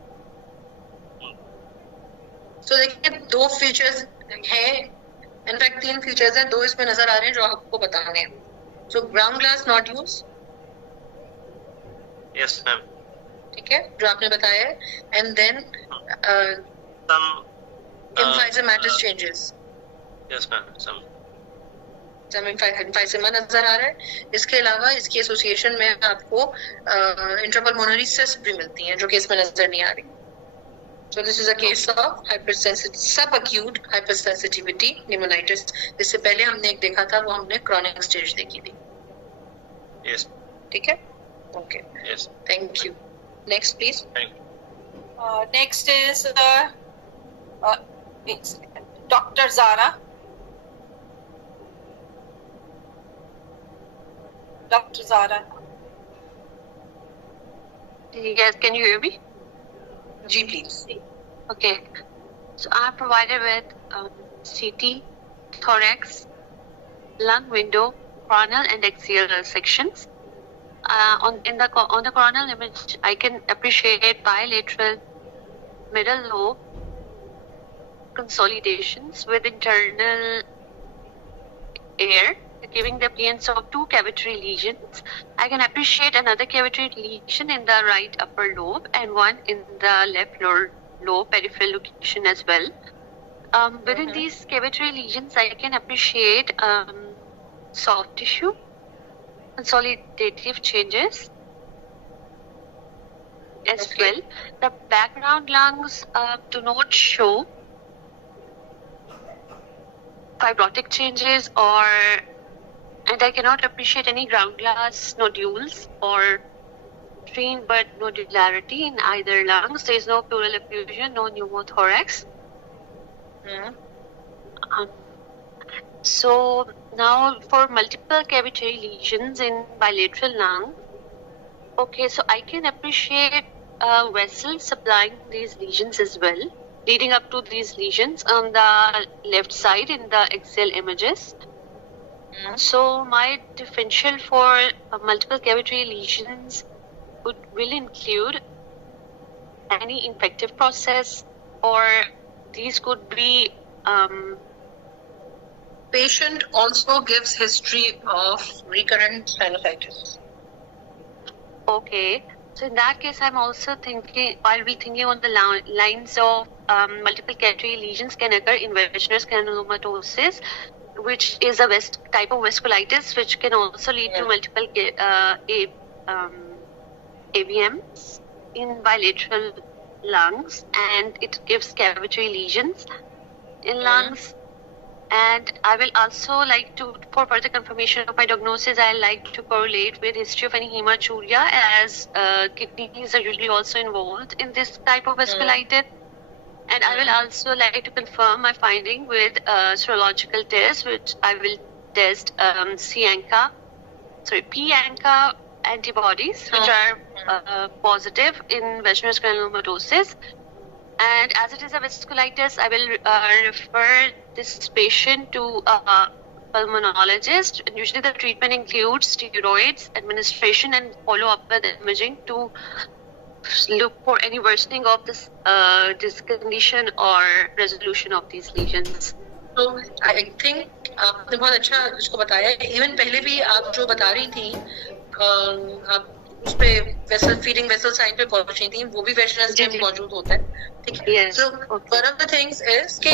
so देखिए दो features हैं, in fact 3 features हैं, 2 इसमें नजर आ रहे हैं जो आपको बताने हैं. So ground glass nodules, yes ma'am, ठीक है, जो आपने बताया है, and then some emphysematous changes. yes ma'am, some emphyseमा नजर आ रहा है. इसके अलावा इसकी एसोसिएशन में आपको इंट्रापल्मोनरी सिस्ट भी मिलती हैं जो कि इसमें नजर नहीं आ रही. So this is a case of subacute hypersensitivity pneumonitis. इससे पहले हमने एक देखा था, वो हमने chronic stage देखी थी. yes, ठीक है, okay, yes, thank you. Next please. thank you. Next is it's Dr. Zara. Dr. Zara. Yes, can you hear me? Ji, please. Okay. So I'm provided with CT, thorax, lung window, coronal and axial sections. On the coronal image, I can appreciate bilateral middle lobe consolidations with internal air, giving the appearance of 2 cavitary lesions. I can appreciate another cavitary lesion in the right upper lobe and one in the left lower lobe peripheral location as well. Within these cavitary lesions, I can appreciate soft tissue, consolidative changes as well. The background lungs do not show fibrotic changes and I cannot appreciate any ground glass nodules or train bud nodularity in either lungs. There is no pleural effusion, no pneumothorax. So now for multiple cavitary lesions in bilateral lung, okay, so I can appreciate vessels supplying these lesions as well, leading up to these lesions on the left side in the axial images. So my differential for multiple cavitary lesions will include any infective process, or these could be patient also gives history of recurrent sinusitis. Okay, so in that case, I'm also thinking, I'll be thinking on the lines of multiple cavitary lesions can occur in Wegener's granulomatosis, which is a type of vasculitis, which can also lead to multiple AVMs in bilateral lungs, and it gives cavitary lesions in lungs. And I will also like to, for further confirmation of my diagnosis, I like to correlate with history of any hematuria, as kidneys are usually also involved in this type of vasculitis. And I will also like to confirm my finding with serological tests, which I will test P-ANCA antibodies, which are positive in Wegener's granulomatosis, And as it is a vasculitis, I will refer this patient to a pulmonologist. And usually the treatment includes steroids, administration, and follow-up with imaging to look for any worsening of this condition or resolution of these lesions. तो I think आपने बहुत अच्छा इसको बताया. Even पहले भी आप जो बता रही थी आप उस पे वेसल फीडिंग वेसल साइन पे पहुंच रही थी, वो भी वेजनस में मौजूद होता है. ठीक है. So one of the things is कि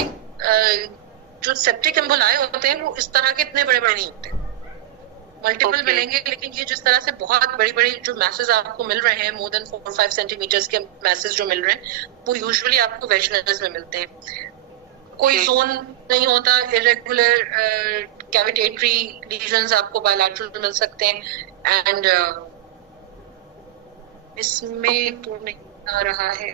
जो सेप्टिक एम्बोलाई होते हैं वो इस तरह के इतने बड़े बड़े नहीं होते. मल्टीपल मिलेंगे, लेकिन ये जिस तरह से बहुत बड़ी बड़ी जो मैसेज आपको मिल रहे हैं, मोर देन 4-5 सेंटीमीटर्स के मैसेज जो मिल रहे हैं, वो यूजुअली आपको वेजनस में मिलते हैं. कोई जोन नहीं होता. इरेगुलर कैविटेटरी लीजन्स आपको बायलैटरल मिल सकते हैं. एंड इसमें तो नहीं आ रहा है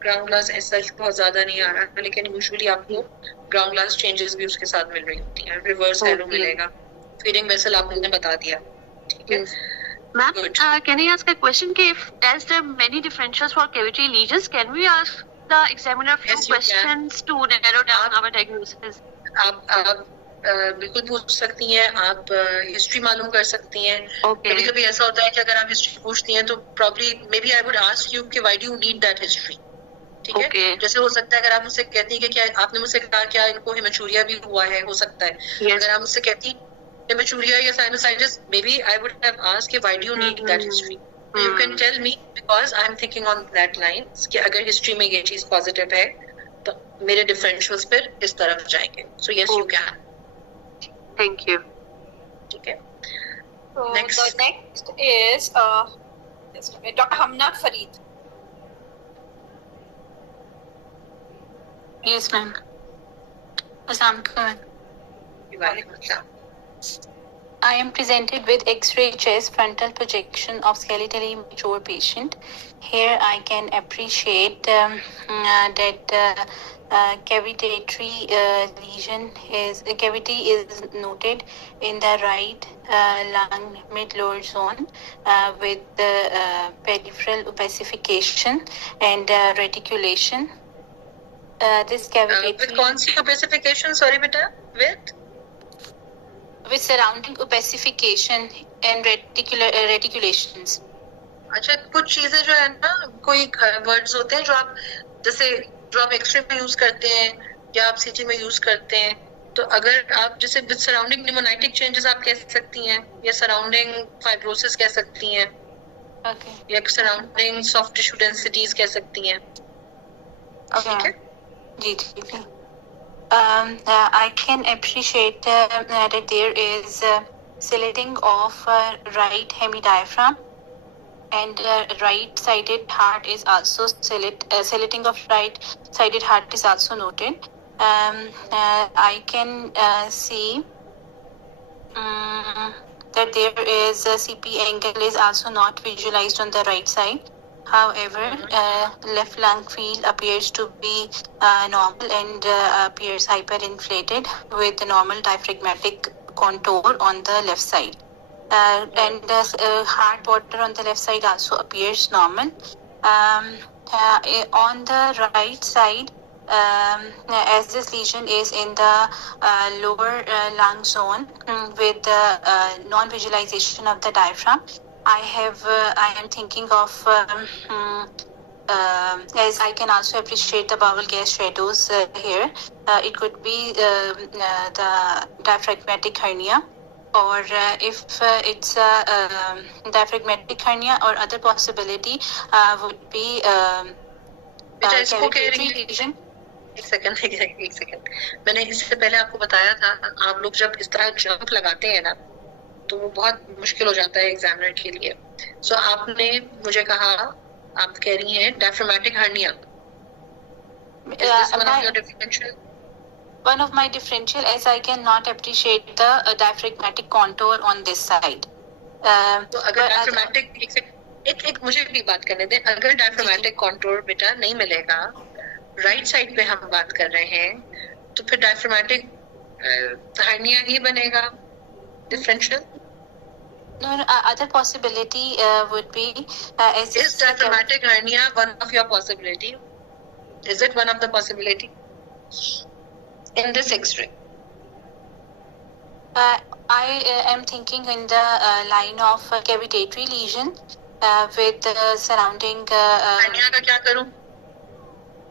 ग्राउंड ग्लास ऐसा बहुत ज्यादा नहीं आ रहा है, लेकिन यूजुअली आपको ग्राउंड ग्लास चेंजेस भी उसके साथ मिल रही होती हैं. रिवर्स हैलो मिलेगा. फीडिंग वेसल आपने बता दिया. ठीक है. Ma'am, can I ask a question? As there are many differentials for cavity lesions, can we ask the examiner a few questions to narrow down our diagnosis? आप बिल्कुल पूछ सकती हैं. आप हिस्ट्री मालूम कर सकती हैं. कभी कभी ऐसा होता है कि अगर आप हिस्ट्री पूछती हैं तो probably may be I would ask you कि why do you need that history. ठीक है. जैसे हो सकता है अगर आप मुझसे कहती हैं कि क्या आपने मुझसे कहा क्या इनको हेमेचूरिया भी हुआ है, हो सकता है. अगर आप मुझसे कहती हेमेचूरिया या sinusitis, may B I would have asked कि why do you need that history. You can tell me because I'm thinking on that line कि अगर हिस्ट्री में ये चीज पॉजिटिव है तो मेरे डिफरेंशियल्स फिर इस तरफ जाएंगे. So yes, you can. Thank you. ठीक है. So the next is Dr. Hamna Farid. Yes, ma'am. Assalamualaikum. I am presented with X-ray chest frontal projection of skeletally mature patient. Here I can appreciate that cavitary cavity is noted in the right lung mid-lower zone with peripheral opacification and reticulation. This cavity with कौन सी opacification? Sorry, बेटा. With surrounding opacification and reticulations. अच्छा, कुछ चीजें जो है ना, कोई words होते हैं जो आप जैसे जो आप एक्सरे में यूज करते हैं या आप सीटी में यूज करते हैं, तो अगर आप जैसे विद सराउंडिंग निमोनाइटिक चेंजेस आप कह सकती हैं या सराउंडिंग फाइब्रोसिस कह सकती हैं. ओके. या सराउंडिंग सॉफ्ट टिश्यू डेंसिटीज कह सकती हैं. ठीक है. जी ठीक है. I can appreciate that there is slitting of right hemidiaphragm and right-sided heart is also slitting of right-sided heart is also noted. I can see that there is a CP angle is also not visualized on the right side. However, left lung field appears to be normal and appears hyperinflated with the normal diaphragmatic contour on the left side. And the heart border on the left side also appears normal. On the right side, as this lesion is in the lower lung zone with non-visualization of the diaphragm, I am thinking of as I can also appreciate the bowel gas shadows here. It could be the diaphragmatic hernia, or if it's a diaphragmatic hernia, or other possibility would be cavitary lesion. एक second. मैंने इससे पहले आपको बताया था, आप लोग जब इस तरह जंप लगाते हैं ना तो वो बहुत मुश्किल हो जाता है एग्जामिनर के लिए. सो आपने मुझे कहा, आप कह रही हैं डायफ्रागमेटिक hernia. One of my differential, as I cannot appreciate the diaphragmatic contour on this side. तो अगर डायफ्रागमेटिक एक मुझे भी बात करने दें. अगर डायफ्रागमेटिक कंटूर बेटा नहीं मिलेगा, राइट साइड पे हम बात कर रहे हैं, तो फिर डायफ्रागमेटिक हर्निया ही बनेगा differential. No, other possibility would be is diaphragmatic hernia one of your possibility? Is it one of the possibility in this X-ray? I am thinking in the line of cavitatory lesion with surrounding. hernia का क्या करूं?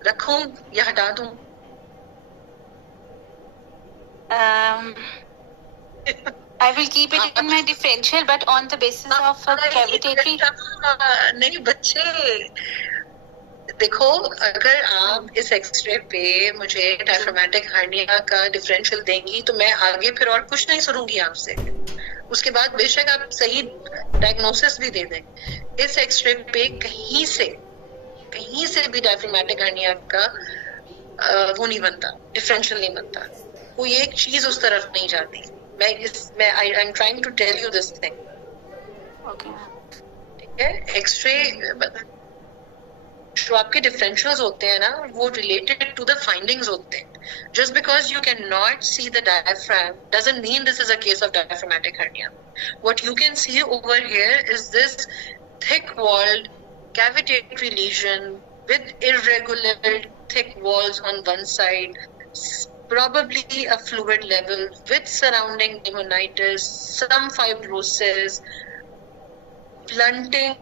रखूं या हटा दूं? I will keep it in my differential, but on the basis of cavitatory. नहीं बच्चे, देखो अगर आप इस एक्सरे पे मुझे डायफ्रामेटिक हर्निया का डिफरेंशियल देंगी तो मैं आगे फिर और कुछ नहीं सुनूंगी आपसे. उसके बाद बेशक आप सही डायग्नोसिस भी दे दें. इस एक्सरे पे कहीं से भी डायफ्रामेटिक हर्निया का वो नहीं बनता, डिफरेंशियल नहीं बनता. कोई एक चीज उस तरफ नहीं जाती. मैं I am trying to tell you this thing. Okay, ठीक है. एक्सरे जो आपके डिफरेंशियल्स होते हैं ना, वो रिलेटेड टू द फाइंडिंग्स होते हैं. Just because you can not see the diaphragm doesn't mean this is a case of diaphragmatic hernia. What you can see over here is this thick walled cavitatory lesion with irregular thick walls on one side, probably a fluid level with surrounding pneumonitis, some fibrosis, blunting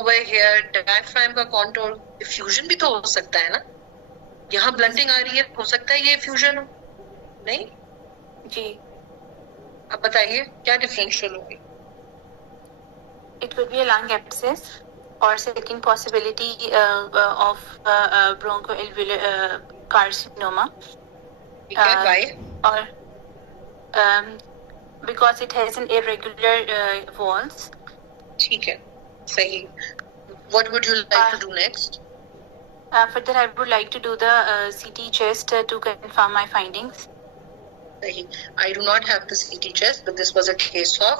over here, diaphragm का contour. effusion भी तो हो सकता है ना. यहाँ blunting आ रही है, हो सकता है ये effusion हो. नहीं जी, अब बताइए क्या differential होगी. it could be a lung abscess, or second possibility of bronchoalveolar carcinoma. ठीक है, why? Or because it has an irregular walls. ठीक है, सही. What would you like to do next? Further, I would like to do the CT chest to confirm my findings. सही. I do not have the CT chest, but this was a case of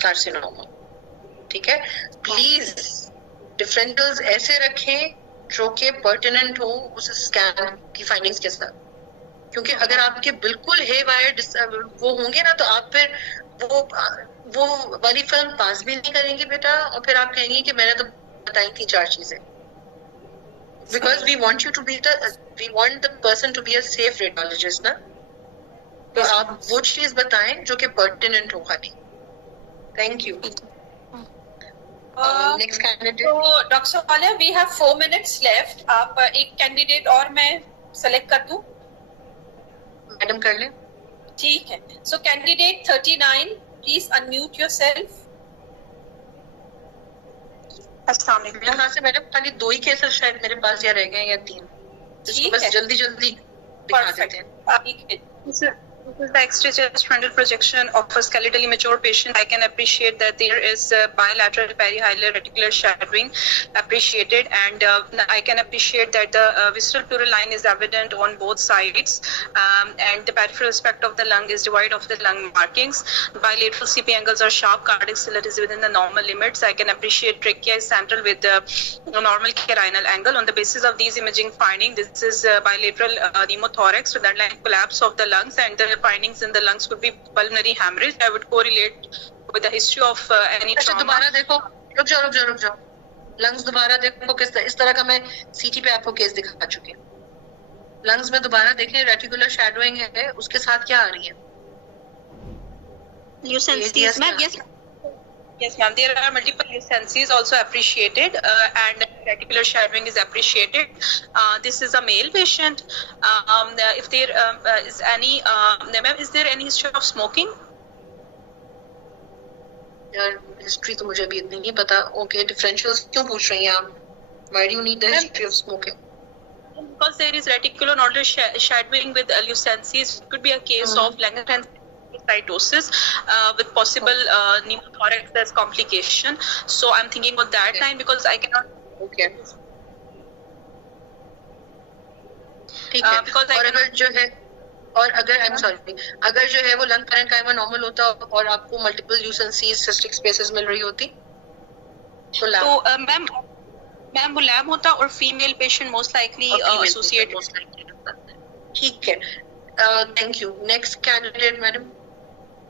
carcinoma. ठीक है. Please differentials ऐसे रखें जो कि pertinent हो उस scan की फाइंडिंग्स के साथ. क्योंकि अगर आपके बिल्कुल हे वायर वो होंगे ना, तो आप फिर वो वाली फिल्म पास भी नहीं करेंगे बेटा, और फिर आप कहेंगे कि मैंने तो बताई थी 4 चीजें. Because we want the person to be a safe radiologist ना. तो आप वो चीज बताएं जो कि पर्टिनेंट हो खाली. Thank you. Next candidate. So, Dr. Somalia, we have 4 minutes left. आप एक कैंडिडेट और मैं सेलेक्ट कर दूं? मैडम कर लें. ठीक है. So, candidate 39, please unmute yourself. अस्सलाम वालेकुम. यहाँ से मैडम खाली 2 ही केसेस शायद मेरे पास या रह गए या 3. बस जल्दी दिखा देते हैं. ठीक है. This is the X-ray chest frontal projection of a skeletally mature patient. I can appreciate that there is bilateral perihilar reticular shadowing appreciated, and I can appreciate that the visceral pleural line is evident on both sides, and the peripheral aspect of the lung is devoid of the lung markings. Bilateral CP angles are sharp. Cardiac slit is within the normal limits. I can appreciate trachea is central with the normal carinal angle. On the basis of these imaging findings, this is bilateral pneumothorax with underlying collapse of the lungs, and the findings in the lungs could be pulmonary hemorrhage. I would correlate with the history of any trauma. दोबारा देखो, रुक जाओ. Lungs दोबारा देखो किस तरह. इस तरह का मैं सीटी पे आपको केस दिखा चुकी हूँ. लंग्स में दोबारा देखें, रेटिकुलर शैडोइंग है, उसके साथ क्या आ रही है? Lucencies, ma'am. Yes, ma'am. There are multiple lucencies also appreciated, and reticular shadowing is appreciated. This is a male patient. If there is any, ma'am, is there any history of smoking? यार history तो मुझे अभी इतनी नहीं पता. Okay, differentials क्यों पूछ रही हैं आप? Why do you need the history of smoking? Because there is reticular nodular shadowing with lucencies. It could be a case of Langerhans cytosis with possible pneumothorax as complication. So I'm thinking of that time because I cannot. Okay. ठीक है. Because और अगर जो है, और अगर I'm sorry, अगर जो है वो लंग पैरेन्काइमा नॉर्मल होता और आपको मल्टीपल ल्यूसेंसीज सिस्टिक स्पेसेस मिल रही होती तो मैम वो लैब होता और female patient most likely associated. ठीक है. Thank you. Next candidate madam.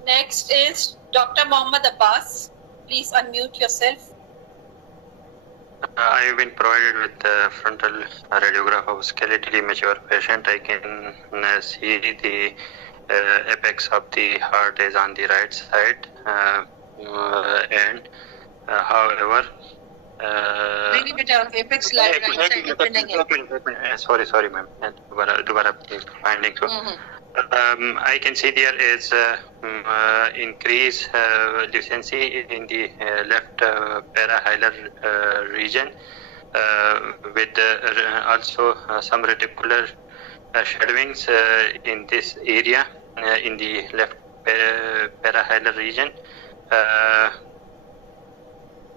Next is Dr. Mohammad Abbas. Please unmute yourself. I have been provided with the frontal radiograph of skeletally mature patient. I can see the apex of the heart is on the right side, and however. नहीं बेटा apex right side पे नहीं है. Sorry ma'am. दोबारा finding so. I can see there is increase lucency in the left parahilar region with also some reticular shadowings in this area in the left parahilar region.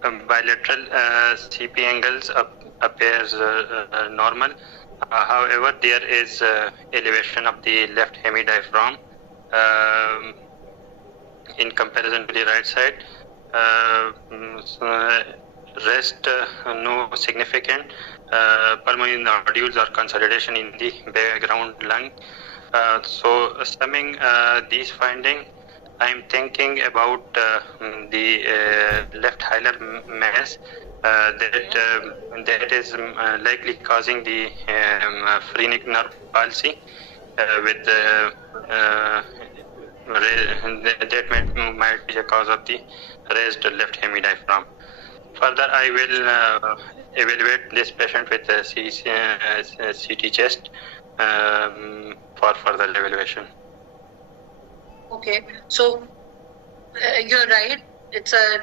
Bilateral CP angles appears normal. However, there is elevation of the left hemidiaphragm in comparison to the right side. Rest no significant pulmonary nodules or consolidation in the background lung. So summing these findings, I am thinking about the left hilar mass that is likely causing the phrenic nerve palsy with that might be a cause of the raised left hemidiaphragm. Further, I will evaluate this patient with a CT chest for further evaluation. Okay, so you're right. It's a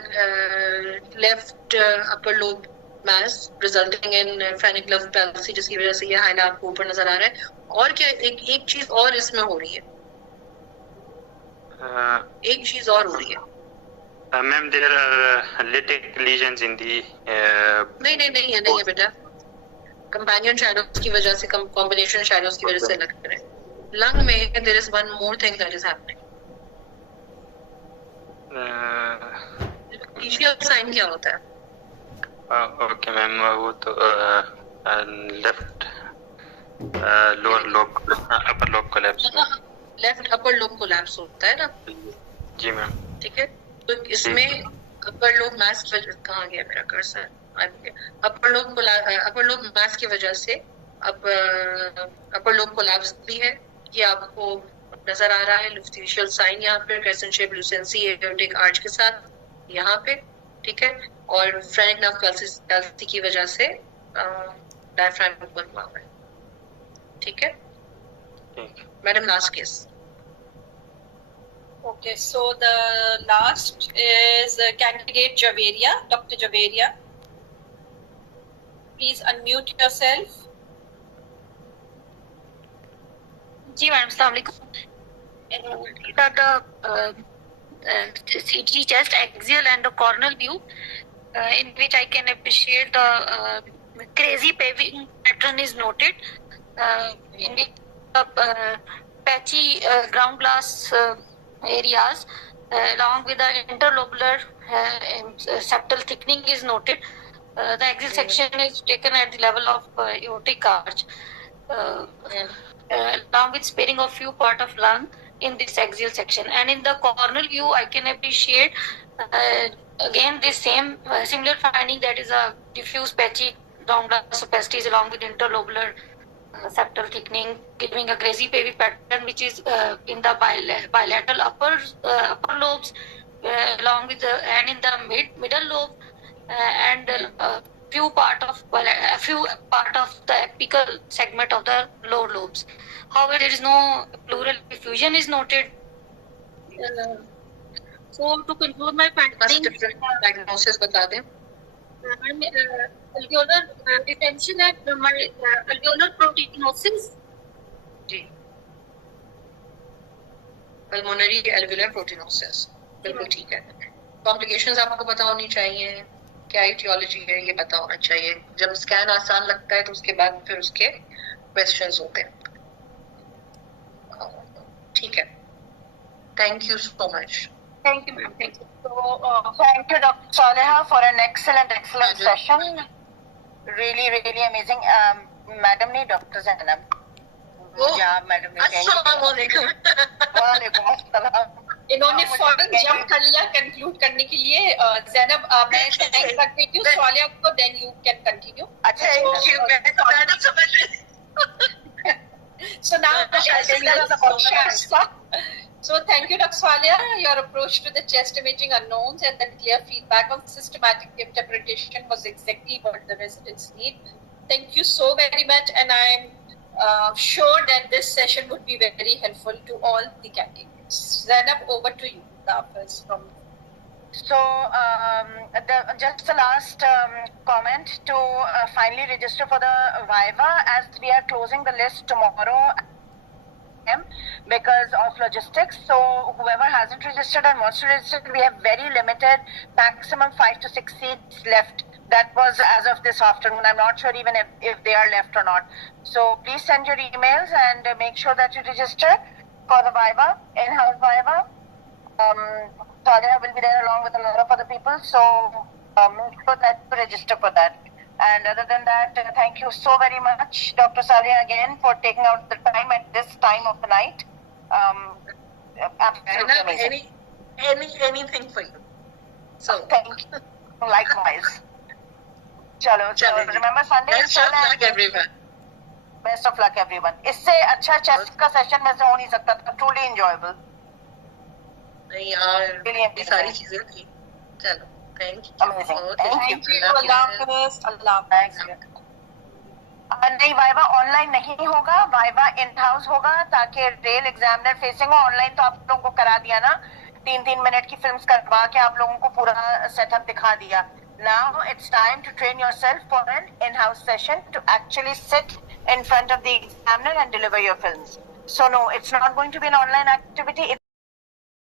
left upper lobe mass resulting in phrenic nerve palsy, जिसकी वजह से ये हाइला आपको ऊपर नजर आ रहा है. और क्या एक चीज और इसमें हो रही है? एक चीज और हो रही है. Ma'am, there are lytic lesions in the. नहीं है बेटा. Companion shadows की वजह से, combination shadows की वजह से लग रहा है. Lung में there is one more thing that is happening. Sign क्या होता है? ओके मैम, वो तो left lower lobe upper lobe collapse. Left upper lobe collapse होता है ना? जी मैम. ठीक है, तो इसमें अपर लोब मास कहाँ गया मेरा कर्सर? अपर लोब मास की वजह से अब अपर लोब कोलैप्स भी है. ये आपको नजर आ रहा है लुफ्टिशियल साइन यहाँ पे, क्रेसेंट शेप लुसेंसी एओर्टिक आर्च के साथ यहाँ पे. ठीक है, और फ्रेनिक नर्व पैल्सी की वजह से डायफ्राम ऊपर हुआ है. ठीक है madam, last case. Okay, so the last is candidate Javeria, Dr. Javeria. Please unmute yourself. जी मैडम, अस्सलाम वालेकुम. The CT chest axial and the coronal view, in which I can appreciate the crazy paving pattern is noted, in which patchy ground glass areas along with the interlobular septal thickening is noted. The axial section is taken at the level of aortic arch, along with sparing of few part of lung in this axial section. And in the coronal view, I can appreciate again this same similar finding, that is a diffuse patchy ground glass opacities along with interlobular septal thickening, giving a crazy pavy pattern, which is in the bilateral upper lobes, along with and in the middle lobe, and a few part of the apical segment of the lower lobes. However, there is no pleural effusion is noted. So to conclude my findings, different diagnosis बता दें. Alveolar detention and alveolar proteinosis. Ji. Pulmonary alveolar proteinosis. बिल्कुल ठीक है. Complications आपको पता होनी चाहिए. क्या etiology है ये पता होना चाहिए. जब स्कैन आसान लगता है तो उसके बाद फिर उसके questions होते हैं. ठीक है. Thank you so much. Thank you, ma'am. Thank you. So, thank you, Dr. Saleha, for an excellent session. Really amazing. Madam ne Dr. Zainab. Oh, Assalamualaikum. Waalaikum assalam. इन्होंने फौरन जंप कर लिया कंक्लूड करने के लिए। ज़ैनब मैं थैंक रख देती हूँ स्वालिया को, देन यू कैन कंटिन्यू। अच्छा मैडम समझ रही। So now so thank you Dr. Swalia, your approach to the chest imaging unknowns and the clear feedback on systematic interpretation was exactly what the residents need. Thank you so very much, and I'm sure that this session would be very helpful to all the candidates. Zainab, over to you. So just the last comment to finally register for the Viva, as we are closing the list tomorrow because of logistics. So whoever hasn't registered and wants to register, we have very limited, maximum 5 to 6 seats left. That was as of this afternoon. I'm not sure even if they are left or not. So please send your emails and make sure that you register for the Viva, in-house Viva. Talia will be there along with a lot of other people. So make sure that you register for that. And other than that, thank you so very much, Dr. Salia, again, for taking out the time at this time of the night. Absolutely amazing. Anything for you. So thank you. Likewise. Chalo. Remember Sunday. Best of luck, everyone. Best of luck, everyone. इससे अच्छा chest का session में से हो नहीं सकता था. Truly enjoyable. नहीं यार, ये सारी चीजें थी. चलो. Thank you. Amazing. Thank you. Allah Hafiz. Allah Hafiz. नहीं वाइवा ऑनलाइन नहीं होगा, वाइवा इन हाउस होगा ताकि रेल एग्जामिनर फेसिंग हो. ऑनलाइन तो आप लोगों को करा दिया ना, 3-3 मिनट की फिल्म्स करवा के आप लोगों को पूरा सेटअप दिखा दिया. Now it's time to train yourself for an in-house session to actually sit in front of the examiner and deliver your films. So no, it's not going to be an online activity.